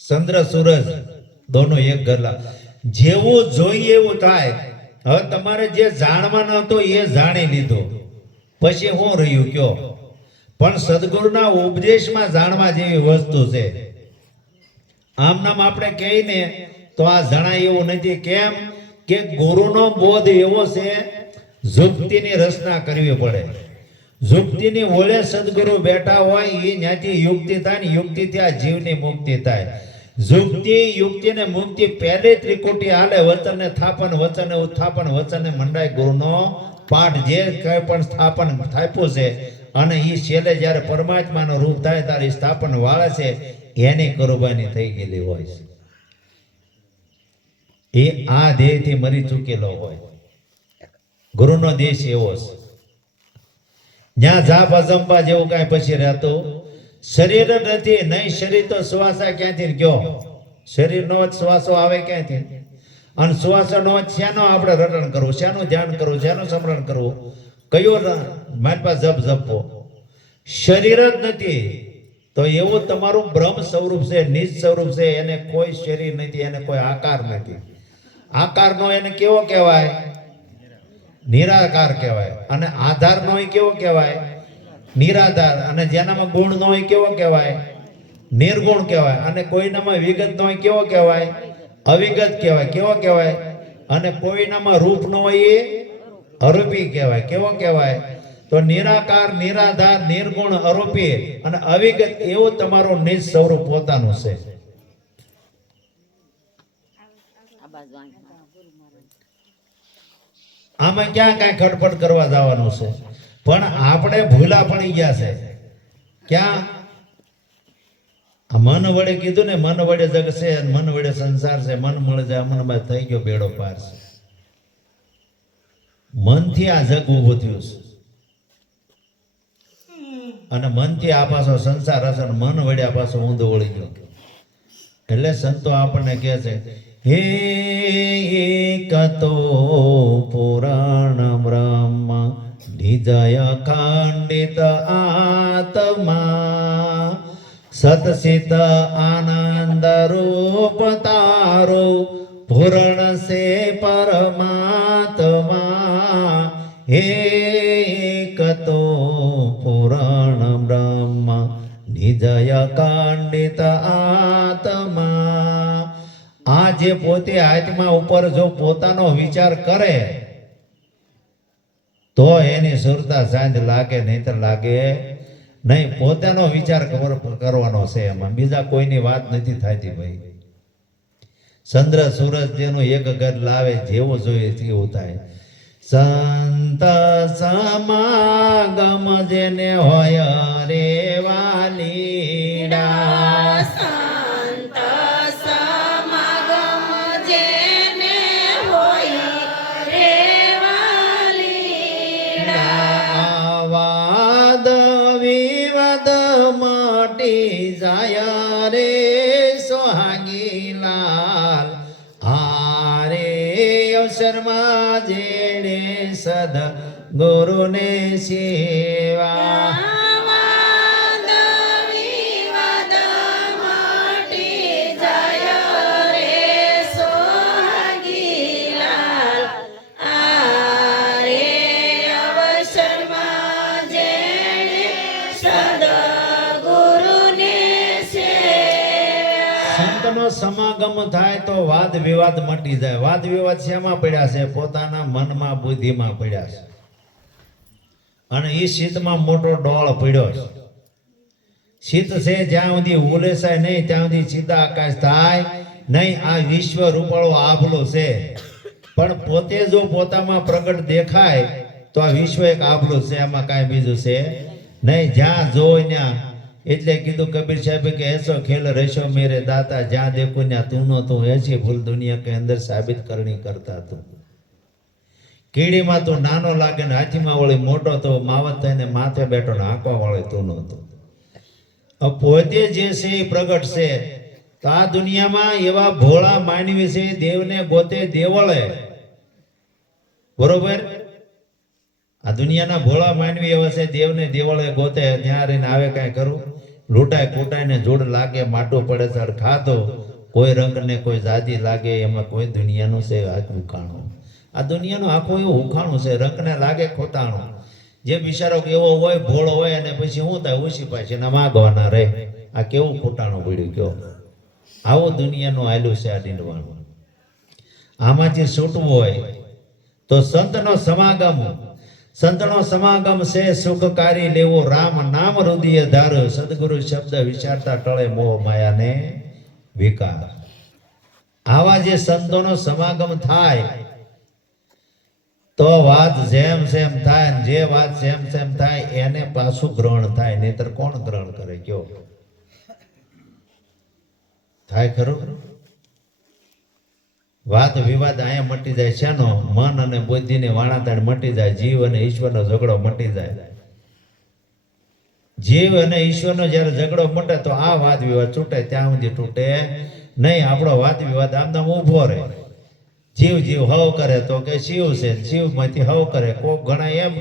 ચંદ્ર સૂરજ દોનો એક ઘર લાવે. જેવું જોઈએ એવું થાય. હવે તમારે જે જાણવાનો હતો એ જાણી લીધો, પછી હું રહ્યું કયો? પણ સદગુરુના ઉપદેશમાં જાણવા જેવી વસ્તુ છે. આમ નામ આપણે કહીને તો આ જણાય એવું નથી. કેમ કે ગુરુનો બોધ એવો છે, યુક્તિની રચના કરવી પડે. યુક્તિની ઓળે સદગુરુ બેઠા હોય એ ત્યાંથી યુક્તિ થાય ને યુક્તિથી આ જીવની મુક્તિ થાય. યુક્તિ ને મુક્તિ પહેલે ત્રિકોટી હાલે. વચન ને થાપન, વચન ને ઉત્થાપન, વચન ને મંડાય. ગુરુનો પાઠ જે કઈ પણ સ્થાપન થાપ્યું છે અને એ છેલ્લે જ્યારે પરમાત્માનો રૂપ થાય ત્યારે સ્થાપન વાળે છે એની કરુબાની થઈ ગયેલી હોય છે. એ આ દેહથી મરી ચૂકેલો હોય. ગુરુનો દેશ એવો છે જ્યાં જાપ અજંપા જેવું કાંઈ પછી રહેતું શરીર નથી. નહીં શરીર તો શ્વાસા ક્યાંથી ગયો? શરીરનો જ શ્વાસો આવે ક્યાંથી? અને શ્વાસનો જ શેનો આપણે રટણ કરવું, શેનું ધ્યાન કરવું, શેનું સ્મરણ કરવું, કયો મારી પાસે જપ જપવો? શરીર જ નથી તો એવું તમારું બ્રહ્મ સ્વરૂપ છે, નિજ સ્વરૂપ છે. એને કોઈ શરીર નથી, એને કોઈ આકાર નથી. આકારનો એને કેવો કહેવાય? નિરાકાર કહેવાય. અને આધારનો એ કેવો કહેવાય? નિરાધાર. અને જેનામાં ગુણ ન હોય કેવો કહેવાય? નિર્ગુણ કહેવાય. અને કોઈનામાં વિગત ન હોય કેવો કહેવાય? અવિગત કહેવાય. કેવો કહેવાય? અને કોઈનામાં રૂપ ન હોય એ અરૂપી કહેવાય. કેવો કહેવાય? તો નિરાકાર, નિરાધાર, નિર્ગુણ, અરૂપી અને અવિગત એવું તમારું નિજ સ્વરૂપ પોતાનું છે. આમાં ક્યાં કાંઈ ખટપટ કરવા જવાનું છે? પણ આપણે ભૂલા પડી ગયા છે. ક્યાં? આ મન વડે કીધું ને, મન વડે જગ છે, મન વડે સંસાર છે. મન મળે જાય મનમાં થઈ ગયો બેડો પાર છે. મનથી આ જગ ઊભું થયું છે અને મનથી આ પાછો સંસાર હશે. મન વડે આ પાછો ઊંધો વળી ગયો. એટલે સંતો આપણને કહે છે, હે કતો પુરાણ બ્રહ્મ નિજય ખંડિત આત્મા સતસિત આનંદ રૂપ તારો પૂર્ણ સે પરમાત્મા એક તો પૂર્ણ બ્રહ્મ નિજય કાંડિત આત્મા. આ જે પોતે આત્મા ઉપર જો પોતાનો વિચાર કરે તો એની સુરતા સાંજ લાગે નહીતર લાગે નહીં. પોતાનો વિચાર કરવાનો છે, એમાં બીજા કોઈની વાત નથી થતી ભાઈ. ચંદ્ર સૂરજ જેનું એક ઘર લાવે જેવું જોઈએ તેવું થાય. સંત સમાગમ જેને હોય રે વાલીડા, સંત સમાગમ જેને હોય રે વાલીડા. વાદ વિવાદ મટી જાય રે સોહાગી લાલ. આરે અવસરમાં જેણે સદ ગુરુને સેવા. વાદ વિવાદ મટી જાય રે સોહાગીલાલ. આરે અવસરમાં જેણે સદગુરુને સેવ્યા. સંતનો સમાગમ થાય તો વાદ વિવાદ મટી જાય. વાદ વિવાદ શેમાં પડ્યા છે? પોતાના મનમાં બુદ્ધિમાં પડ્યા છે. અને એ શીતમાં મોટો ડોળ પડ્યો છે. શીત છે જ્યાં સુધી ઉલેસાય નહીં ત્યાં સુધી સીધા આકાશ થાય નહીં. આ વિશ્વ રૂપાળો આભલો છે, પણ પોતે જો પોતામાં પ્રગટ દેખાય તો આ વિશ્વ એક આભલું છે, એમાં કાંઈ બીજું છે નહીં. જ્યાં જોઈ ત્યાં, એટલે કીધું કબીર સાહેબે કે એસો ખેલ રેશો મેરે દાતા, જ્યાં દેખું ત્યાં તું નો તું, એસી ભૂલ દુનિયા કે અંદર સાબિત કરણી કરતા તું. કીડીમાં તું નાનો લાગે ને હાથીમાં વળી મોટો, તો માવત થઈને માથે બેઠો ને આંકવા વાળે તું નહોતો. પોતે જે છે એ પ્રગટ છે. તો આ દુનિયામાં એવા ભોળા માનવી છે, દેવને ગોતે દેવળે. બરોબર? આ દુનિયાના ભોળા માનવી એવા છે, દેવને દેવળે ગોતે. ત્યાં રહીને આવે કાંઈ કરું, લૂંટાય કૂટાઈને જોડ લાગે, માટું પડે સર ખાતો, કોઈ રંગ ને કોઈ જાતિ લાગે, એમાં કોઈ દુનિયાનું છે આખું ઉખાણું. આ દુનિયાનું આખું એવું ઉખાણું છે, રંગને લાગે ખોટાણું. જે બિચારો એવો હોય ભોળો હોય અને પછી શું થાય, ઉછી પાછી એના માગવાના રહે. આ કેવું ખોટાણું પડ્યું કયો. આવું દુનિયાનું આયલું છે આ ડીંડવાનું. આમાંથી છૂટવું હોય તો સંતનો સમાગમ. સંતનો સમાગમ છે સુખકારી લેવો, રામ નામ હૃદય ધાર. સદગુરુ શબ્દ વિચારતા ટળે મોહ માયાને વિકાર. આવા જે સંતોનો સમાગમ થાય તો વાત જેમ સેમ થાય, ને જે વાત જેમ સેમ થાય એને પાછું ગ્રહણ થાય, નહીતર કોણ ગ્રહણ કરે કયો? થાય ખરું? વાત વિવાદ અહીંયા મટી જાય. શેનો? મન અને બુદ્ધિની વાણાતાણ મટી જાય. જીવ અને ઈશ્વરનો ઝઘડો મટી જાય. જીવ અને ઈશ્વરનો જ્યારે ઝઘડો મટે તો આ વાદ વિવાદ છૂટે, ત્યાં સુધી તૂટે નહીં. આપણો વાદ વિવાદ આમનામ ઊભો રહે. જીવ જીવ હવ કરે તો કે શિવ છે, શિવમાંથી હવ કરે. કોક ઘણા એમ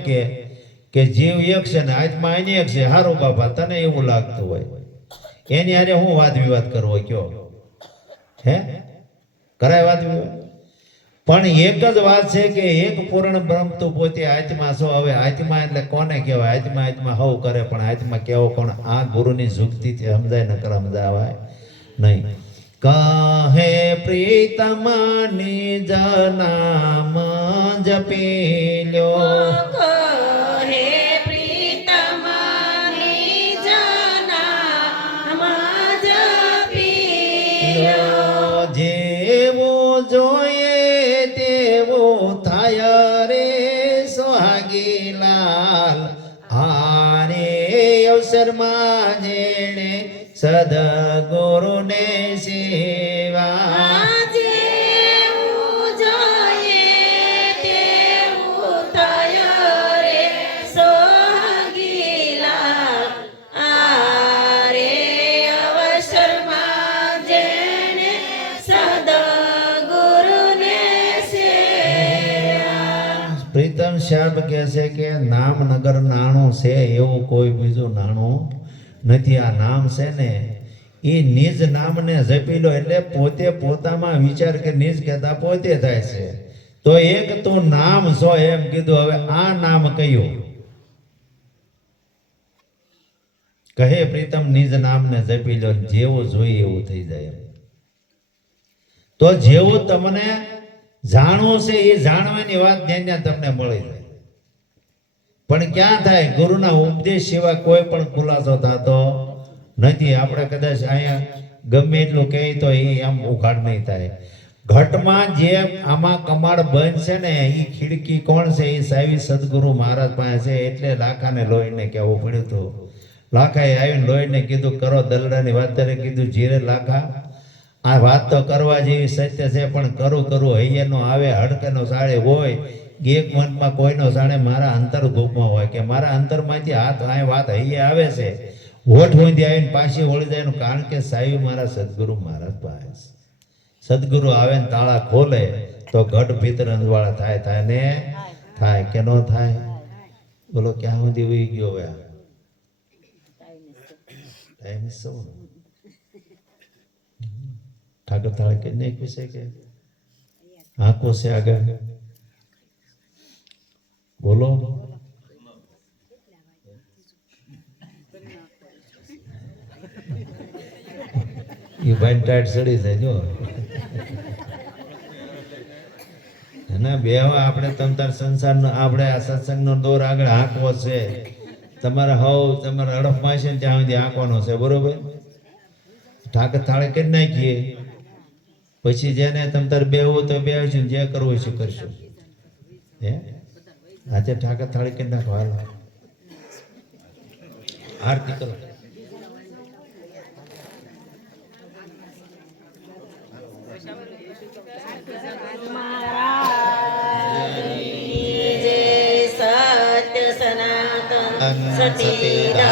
કે જીવ એક છે ને આત્મા એની એક છે. હારું બાપા, તને એવું લાગતું હોય, એની હારે હું વાદ વિવાદ કરવો કયો? હે કરાય વાદ વિવાદ? પણ એક જ વાત છે કે એક પૂર્ણ બ્રહ્મ તું પોતે આત્મા છો. હવે આત્મા એટલે કોને કહેવાય? આત્મા આત્મા હવ કરે, પણ આત્મા કેવો કોણ? આ ગુરુની જુક્તિથી સમજાય, નકર સમજાવાય નહીં. કહે પ્રીતમ નિજ નામ જપી લ્યો, કહે પ્રીતમ નિજ નામ જપી લ્યો. જેવું જોઈએ તેવું થાય રે સોહાગી લાલ. આરે અવસરમાં જેણે સદગુરુને સેવા. જેવું જોઈએ તેવું થાય રે સોહાગીલાલ. આરે અવસરમાં જેણે સદગુરુને સેવા. પ્રીતમ સાહેબ કહે છે કે નામનગર નાણું છે એવું કોઈ બીજું નાણું નથી. આ નામ છે ને એ નિજ નામને જપી લો એટલે પોતે પોતામાં વિચાર કે નિજ કહેતા પોતે થાય છે. તો એક તું નામ છો એમ કીધું. હવે આ નામ કયું કહે પ્રીતમ નિજ નામને જપી લો, જેવું જોઈએ એવું થઈ જાય. તો જેવું તમને જાણવું છે એ જાણવાની વાત ત્યાં તમને મળી જાય. પણ ક્યાં થાય? ગુરુના ઉપદેશ સિવાય કોઈ પણ ખુલાસો થતો નથી. આપણે કદાચ અહીંયા ગમે એટલું કહે તો એ આમ ઉઘાડ નહીં થાય. ઘટમાં જે આમાં કમાડ બંધ છે ને એ ખીડકી કોણ છે? એ સાવી સદગુરુ મહારાજ પાસે છે. એટલે લાખાને લોહીને કહેવું પડ્યું હતું. લાખાએ આવીને લોહીને કીધું કરો દલડાની વાત. ત્યારે કીધું જીરે લાખા, આ વાત તો કરવા જેવી સત્ય છે, પણ કરું હૈયેનો આવે હડકેનો સાળે હોય. એક મનમાં કોઈનો સાણે મારા અંતર્ગોપમાં હોય કે મારા અંતરમાંથી હાથ આ વાત હૈયે આવે છે, હોઠ હોંધી આવીને પાછી વળી જાય. કારણ કે સાહેબ મારા સદગુરુ મહારાજ પાસે. સદગુરુ આવે ને તાળા ખોલે તો ઘટ ભીતર અંજવાળા થાય ને થાય કે ન થાય? બોલો ક્યાં સુધી ઉઈ ગયો? હવે ટાઈમ શું ઠાકર તાળે કે નહીં પૂછે કે આંખો છે આગળ? બોલો. એ ભાઈ ટાઈટ ચડી જાય જો. ના બે આપણે તમતાર સંસારનો આપણે આ સત્સંગનો દોર આગળ હાંકવો છે. તમારે તમારે હડફમાં છે ને ત્યાં સુધી હાંકવાનો છે, બરોબર? ઠાકર થાળે કરી નાખીએ પછી જેને તમતાર બેહવું તો બેહશું, જે કરવું છે કરશું. હે આજે ઠાકર થાળી કરી નાખો. હાલ આરતી કરો. સત્ય સનાતન સતીદારની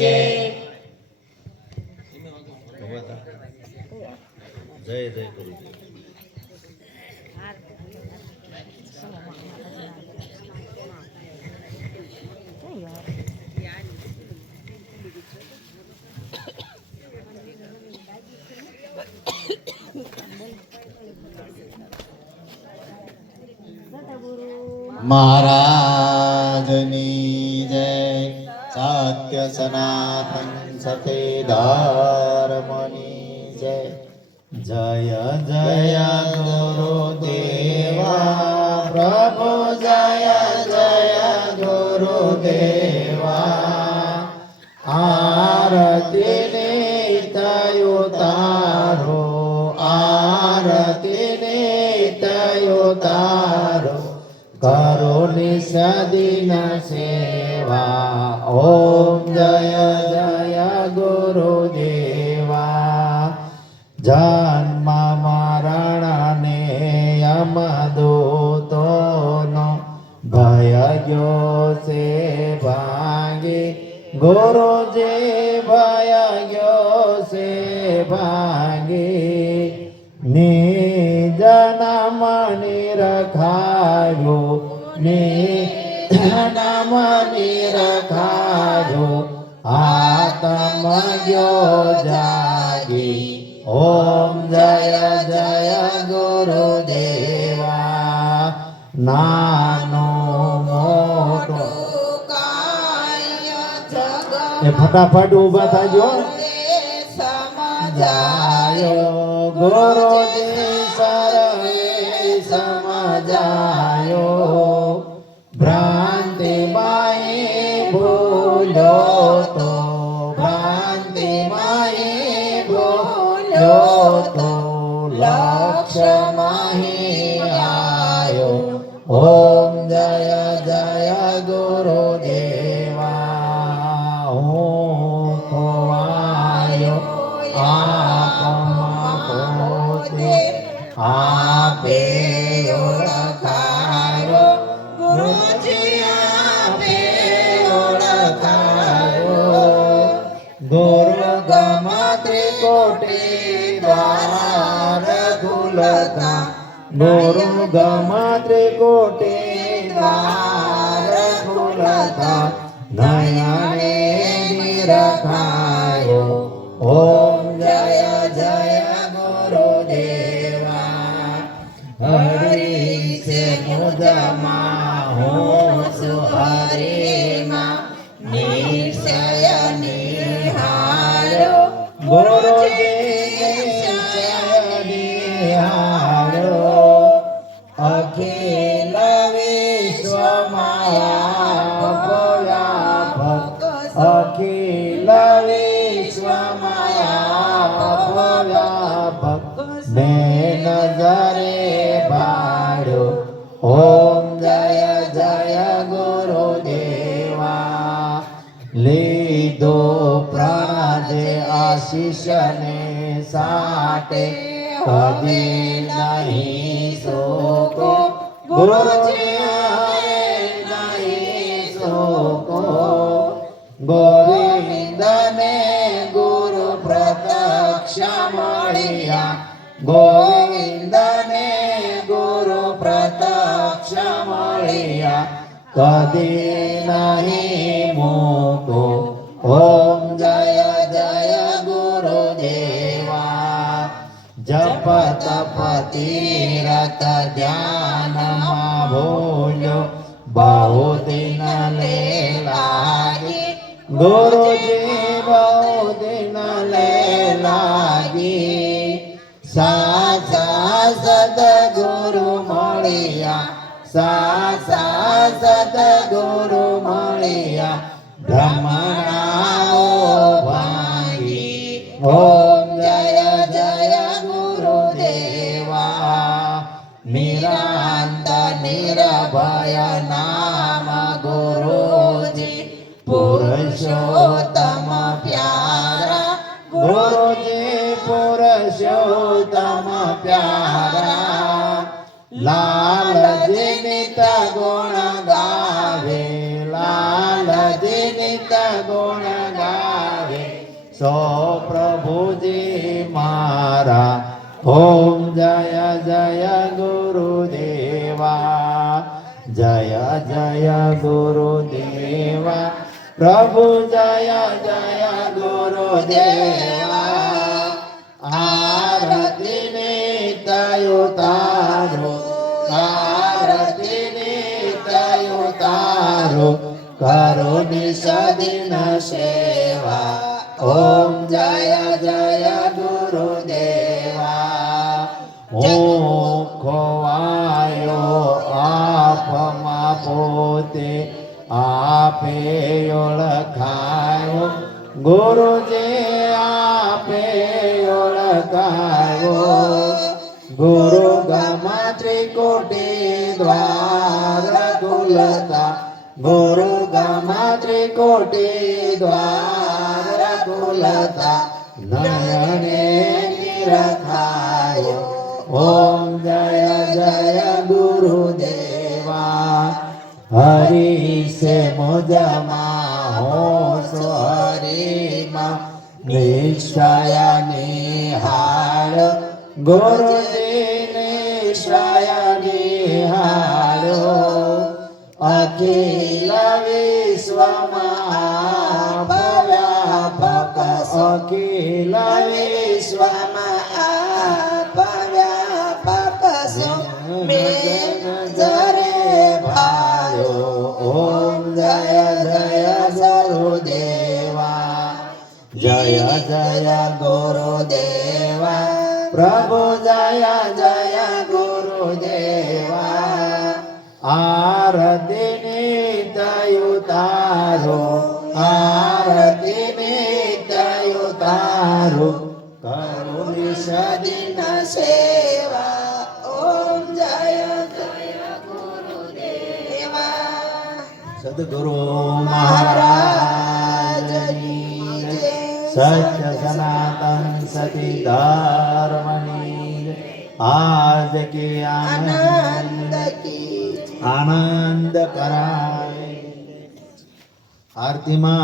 જય. જય જય ગુરુજી. મહારાજની જય. સત્ય સનાતન સતીધર્મની જય. જય જય ગુરુદેવા પ્રભુ, જય જય ગુરુદેવા. આરતી નિત્ય તારો, આરતી નિત્ય તારો, કરો નિષદિન સેવા. ઓમ જય જય ગુરુદેવા. જન્મ મરણને યમદૂતોનો ભય ગયો છે ભાંગી. ગુરુજી ભય ગયો છે ભાંગી. નિજ નામ નિરખાયો, નિજ નામ નિરખાયો, આત્મ ગયો જાગી. ઓમ જય જય ગુરુદેવા. નાનો મોટો એ ફટાફટ ઉભા થાજો. સમજાયો ગુરુજી સર્વે સમજાયો. ભ્રાંતિ માએ ભૂલ્યો તો, ભ્રાંતિ માએ ભૂલ્યો તો, લક્ષ્ય માહી આયો. ઓમ જય જય ગુરુદેવા. હું ખોવાયો આપમાં પોતે, આપે ઓળખાયો. ગુરુજી આપે ઓળખાયો. ગુરુ ગમ ત્રિકોટી દ્વાર ખુલતા, ગુરુ ગમ ત્રિકોટી દ્વાર ખુલતા. નયને માં નિશ્ચય નિહાળો ગુરુજી નિહાળો અખિલ વિશ્વમાયા વ્યાપક અખિલ વિશ્વમાયા વ્યાપક ને નજરે ભાડ્યો ઓમ જય જય ગુરુદેવા લીધો પ્રાજે આશીષને સાટે કદી નહીં સોકો ગુરુજી નહીં સોકો ગોવિંદને ગુરુ પ્રત્યક્ષ મળ્યા ગોવિંદને ગુરુ પ્રત્યક્ષ મળ્યા કદી નહીં મૂકો ઓમ જય જય ગુરુદેવા જપ તપ તીરથ ધ્યાનમાં ભૂલ્યો બહુ દિન લે લાગી ગુરુજી બહુ દિન લે લાગી સાચા સદગુરુ મળ્યા સાચા સદગુરુ મળ્યા બ્રહ્મણાઓ ભાંગી ઓમ જય જય ગુરુદેવા નિરાંત નિર્ભય નામ ગુરુજી પુરુષોત્તમ પ્યારા ગુરુજી પુરુષોત્તમ પ્યારા લાલજી નિત ગુણ ગાવે લાલજી નિત ગુણ ગાવે સો પ્રભુજી મારા ઓમ જય જય ગુરુદેવા જય જય ગુરુદેવા પ્રભુ જય જય ગુરુદેવા આરતી નિત્ય તારો આરતી નિત્ય તારો કરો નિષદિન સેવા ઓમ જય જય ગુરુદેવા હું ખોવાયો આપમાં પોતે આપે ઓળખાયો ગુરુજી આપે ઓળખાયો ગુરુ ગમ ત્રિકોટી દ્વાર ખુલતા ગુરુ ગમ ત્રિકોટી દ્વાર ખુલતા નયને નિરખાયો ઓમ જય જય ગુરુદેવા હરિ સે મુજમાં હો સો હરિમાં નિશ્ચય નિહાળ ગુરુજી નિશ્ચય નિહાળો અખિલ વિશ્વમાં વ્યાપક અખિલ વિશ્વમાં વ્યાપક મેં જરે ભાયો ઓમ જય જય ગુરુદેવા જય જય ગુરુદેવા પ્રભુ જય જય ગુરુદેવા આરતી નિત્ય તારો આરતી નિત્ય તારો કરુણી સદિન સેવા ઓમ જય જય ગુરુદેવા સદગુરુ મહારાજની જય સત્ય સનાતન સતી ધર્મની જય આજ કે આનંદ કી આનંદ કરાય આરતીમાં